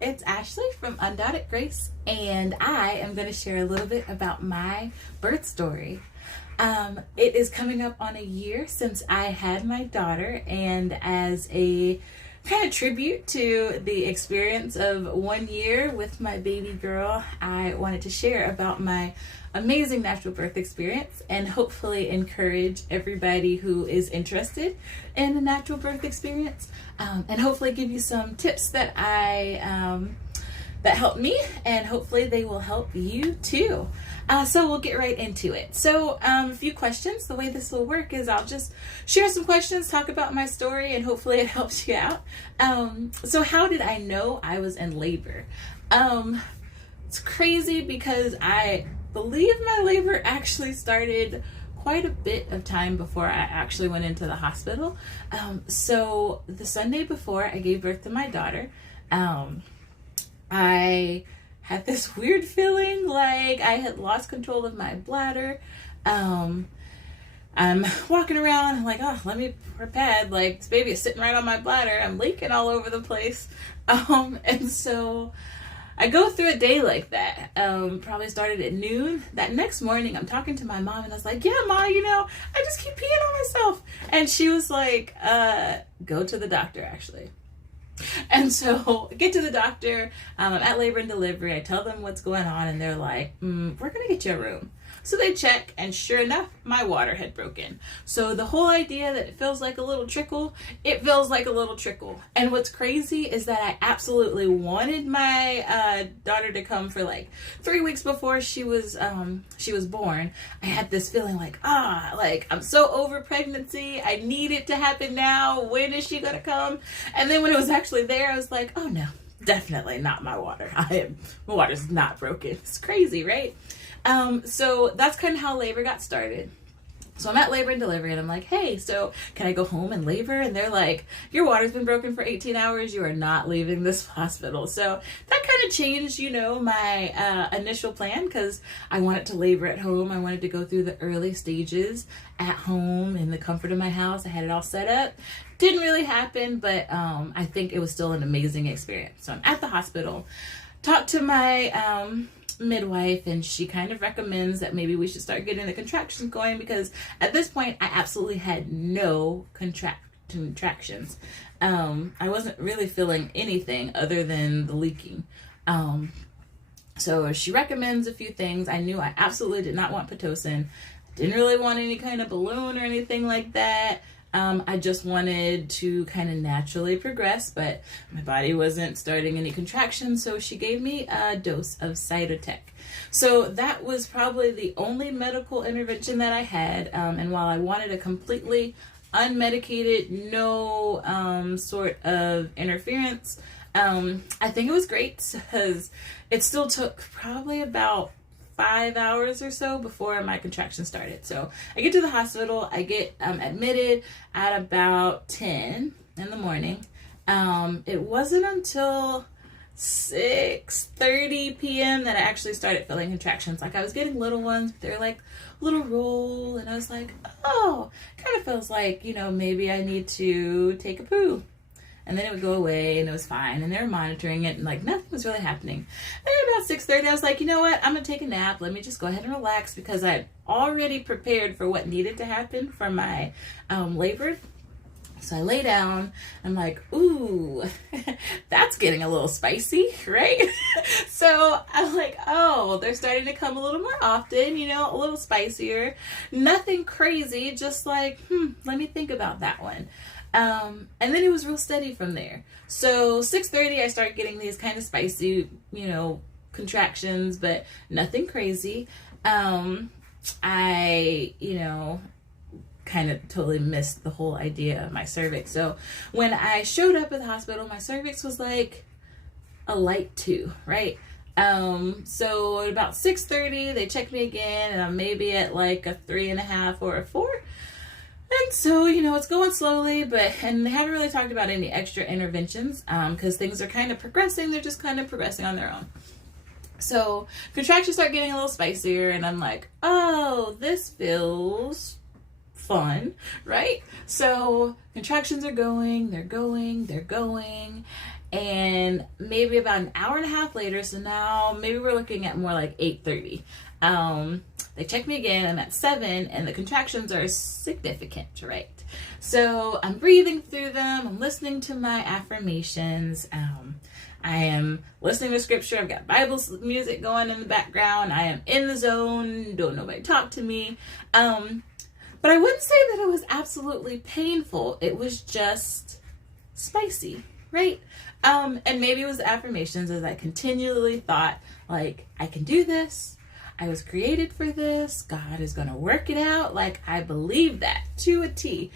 It's Ashley from Undoubted Grace, and I am going to share a little bit about my birth story. It is coming up on a year since I had my daughter, and as a kind of tribute to the experience of 1 year with my baby girl, I wanted to share about my amazing natural birth experience and hopefully encourage everybody who is interested in a natural birth experience, and hopefully give you some tips that that helped me, and hopefully they will help you too. So we'll get right into it. So a few questions. The way this will work is I'll just share some questions, talk about my story, and hopefully it helps you out. So how did I know I was in labor? It's crazy because I believe my labor actually started quite a bit of time before I actually went into the hospital. So the Sunday before I gave birth to my daughter, I had this weird feeling like I had lost control of my bladder. I'm walking around, I'm like, oh, let me pour a pad. Like, this baby is sitting right on my bladder. I'm leaking all over the place. And so I go through a day like that. Probably started at noon. That next morning, I'm talking to my mom, and I was like, yeah, Ma, I just keep peeing on myself. And she was like, go to the doctor, actually. And so I get to the doctor, I'm at labor and delivery, I tell them what's going on, and they're like, we're gonna get you a room. So they check, and sure enough, my water had broken. So the whole idea that it feels like a little trickle, it feels like a little trickle. And what's crazy is that I absolutely wanted my daughter to come for like 3 weeks before she was born. I had this feeling like, I'm so over pregnancy. I need it to happen now. When is she gonna come? And then when it was actually there, I was like, oh no, definitely not my water. My water's not broken. It's crazy, right? So that's kind of how labor got started. So I'm at labor and delivery, and I'm like, hey, so can I go home and labor? And they're like, your water's been broken for 18 hours. You are not leaving this hospital. So that kind of changed, my initial plan, because I wanted to labor at home. I wanted to go through the early stages at home in the comfort of my house. I had it all set up. Didn't really happen, but I think it was still an amazing experience. So I'm at the hospital, talked to my midwife, and she kind of recommends that maybe we should start getting the contractions going, because at this point I absolutely had no contractions. I wasn't really feeling anything other than the leaking. So she recommends a few things. I knew I absolutely did not want Pitocin. Didn't really want any kind of balloon or anything like that. I just wanted to kind of naturally progress, but my body wasn't starting any contractions, so she gave me a dose of Cytotec. So that was probably the only medical intervention that I had, and while I wanted a completely unmedicated, no sort of interference, I think it was great, because it still took probably about 5 hours or so before my contraction started. So I get to the hospital, I get admitted at about 10 in the morning. It wasn't until 6:30 p.m. that I actually started feeling contractions. Like, I was getting little ones, but they're like little roll, and I was like, oh, kind of feels like, maybe I need to take a poo. And then it would go away, and it was fine, and they were monitoring it, and like nothing was really happening. And about 6:30, I was like, you know what, I'm gonna take a nap. Let me just go ahead and relax, because I had already prepared for what needed to happen for my labor. So I lay down. I'm like, ooh, that's getting a little spicy, right? So I'm like, oh, they're starting to come a little more often, a little spicier. Nothing crazy, just like, let me think about that one. And then it was real steady from there. So 6:30, I start getting these kind of spicy, contractions, but nothing crazy. I, kind of totally missed the whole idea of my cervix. So when I showed up at the hospital, my cervix was like a light 2, right? So at about 6:30, they checked me again, and I'm maybe at like a 3.5 or a 4. And so, it's going slowly, and they haven't really talked about any extra interventions, because things are kind of progressing. They're just kind of progressing on their own. So contractions start getting a little spicier, and I'm like, oh, this feels fun, right? So contractions are going, they're going, and maybe about an hour and a half later, so now maybe we're looking at more like 8:30. They check me again, I'm at 7, and the contractions are significant, right? So I'm breathing through them, I'm listening to my affirmations, I am listening to scripture, I've got Bible music going in the background, I am in the zone, don't nobody talk to me. But I wouldn't say that it was absolutely painful, it was just spicy, right? And maybe it was the affirmations as I continually thought, like, I can do this. I was created for this. God is going to work it out. Like, I believe that to a T.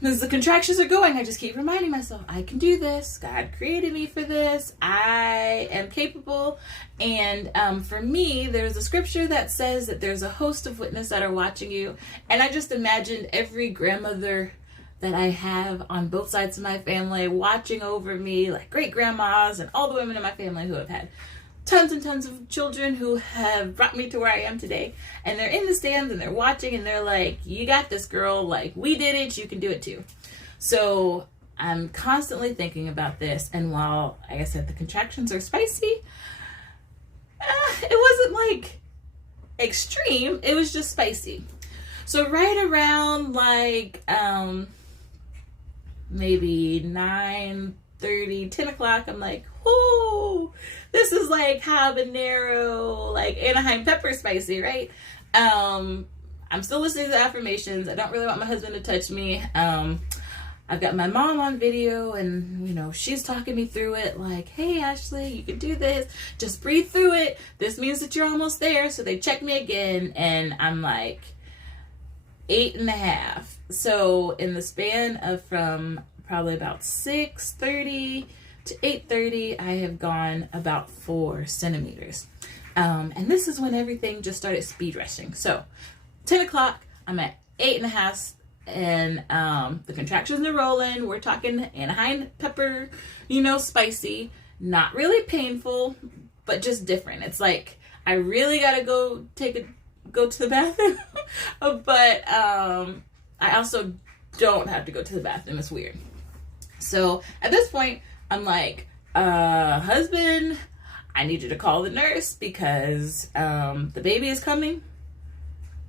As the contractions are going, I just keep reminding myself, I can do this. God created me for this. I am capable. And for me, there's a scripture that says that there's a host of witnesses that are watching you. And I just imagined every grandmother that I have on both sides of my family watching over me, like great grandmas and all the women in my family who have had tons and tons of children who have brought me to where I am today. And they're in the stands and they're watching and they're like, you got this, girl. Like, we did it. You can do it too. So I'm constantly thinking about this. And while, like I said, the contractions are spicy, it wasn't like extreme. It was just spicy. So right around like maybe 9:30, 10 o'clock, I'm like, oh, this is like habanero, like Anaheim pepper spicy, right? I'm still listening to the affirmations. I don't really want my husband to touch me. I've got my mom on video and, you know, she's talking me through it like, hey, Ashley, you can do this. Just breathe through it. This means that you're almost there. So they check me again and I'm like 8.5. So in the span of from probably about 6:30 to 8:30, I have gone about 4 centimeters. And this is when everything just started speed rushing. So 10 o'clock, I'm at 8.5, and the contractions are rolling. We're talking Anaheim pepper, you know, spicy, not really painful, but just different. It's like, I really gotta go to the bathroom, but I also don't have to go to the bathroom. It's weird. So at this point, I'm like, husband, I need you to call the nurse because the baby is coming.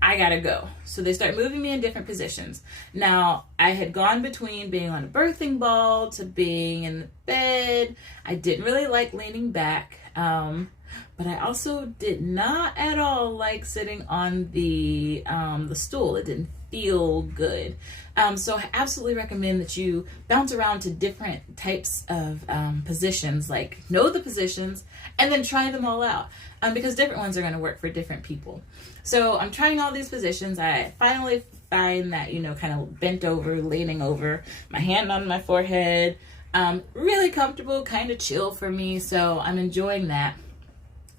I gotta go. So they start moving me in different positions. Now, I had gone between being on a birthing ball to being in the bed. I didn't really like leaning back. But I also did not at all like sitting on the stool. It didn't feel good. So I absolutely recommend that you bounce around to different types of positions, like know the positions and then try them all out, because different ones are going to work for different people. So I'm trying all these positions. I finally find that, you know, kind of bent over, leaning over, my hand on my forehead, really comfortable, kind of chill for me. So I'm enjoying that.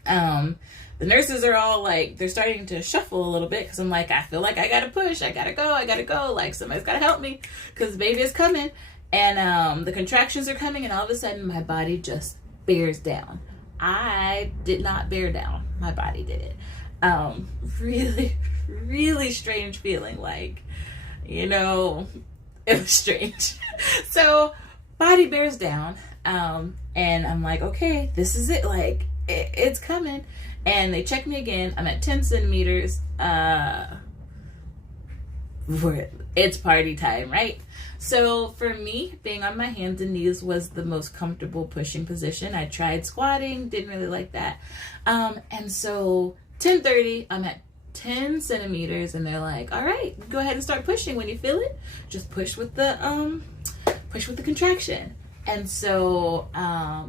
The nurses are all like, they're starting to shuffle a little bit because I'm like, I feel like I gotta push, I gotta go, like somebody's gotta help me because the baby is coming. And the contractions are coming, and all of a sudden my body just bears down. I did not bear down, my body did it. Really, really strange feeling, like, you know, it was strange. So body bears down, and I'm like, okay, this is it, like, it's coming. And they check me again. I'm at 10 centimeters. It's party time, right? So for me, being on my hands and knees was the most comfortable pushing position. I tried squatting, didn't really like that. And so 10:30, I'm at 10 centimeters, and they're like, all right, go ahead and start pushing. When you feel it, just push with the contraction. And so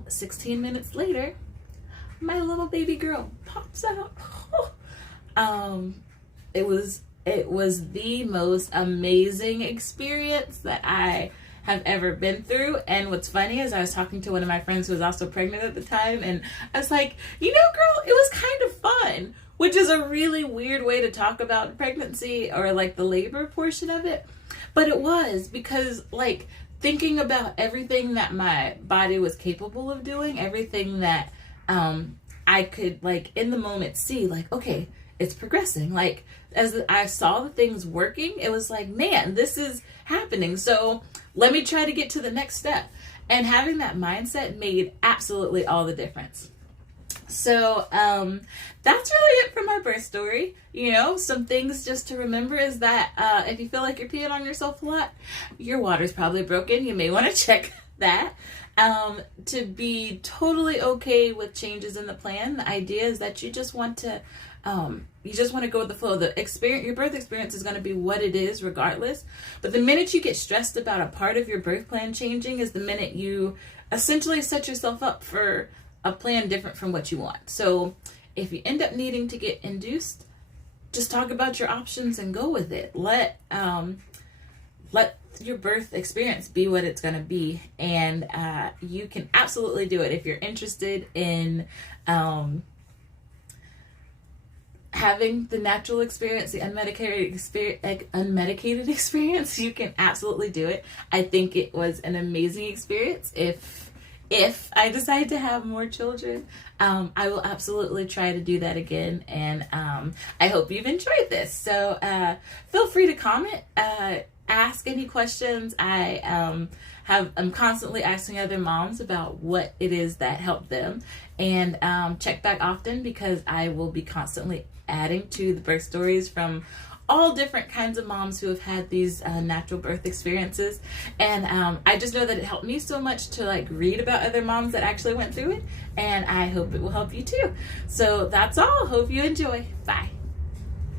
16 minutes later, my little baby girl pops out. It was the most amazing experience that I have ever been through. And what's funny is I was talking to one of my friends who was also pregnant at the time, and I was like, you know, girl, it was kind of fun, which is a really weird way to talk about pregnancy or like the labor portion of it. But it was, because like thinking about everything that my body was capable of doing, everything that I could like in the moment see, like, okay, it's progressing. Like as I saw the things working, it was like, man, this is happening. So let me try to get to the next step. And having that mindset made absolutely all the difference. So that's really it for my birth story. You know, some things just to remember is that if you feel like you're peeing on yourself a lot, your water's probably broken. You may want to check that. To be totally okay with changes in the plan, the idea is that you just want to go with the flow. The experience, your birth experience is going to be what it is regardless. But the minute you get stressed about a part of your birth plan changing is the minute you essentially set yourself up for a plan different from what you want. So if you end up needing to get induced, just talk about your options and go with it. Let your birth experience be what it's going to be, and you can absolutely do it. If you're interested in having the natural experience, the unmedicated experience, you can absolutely do it. I think it was an amazing experience. If I decide to have more children, I will absolutely try to do that again. And I hope you've enjoyed this. So feel free to comment, ask any questions. I'm constantly asking other moms about what it is that helped them. And check back often, because I will be constantly adding to the birth stories from all different kinds of moms who have had these natural birth experiences. And I just know that it helped me so much to read about other moms that actually went through it, and I hope it will help you too. So that's all. Hope you enjoy. Bye.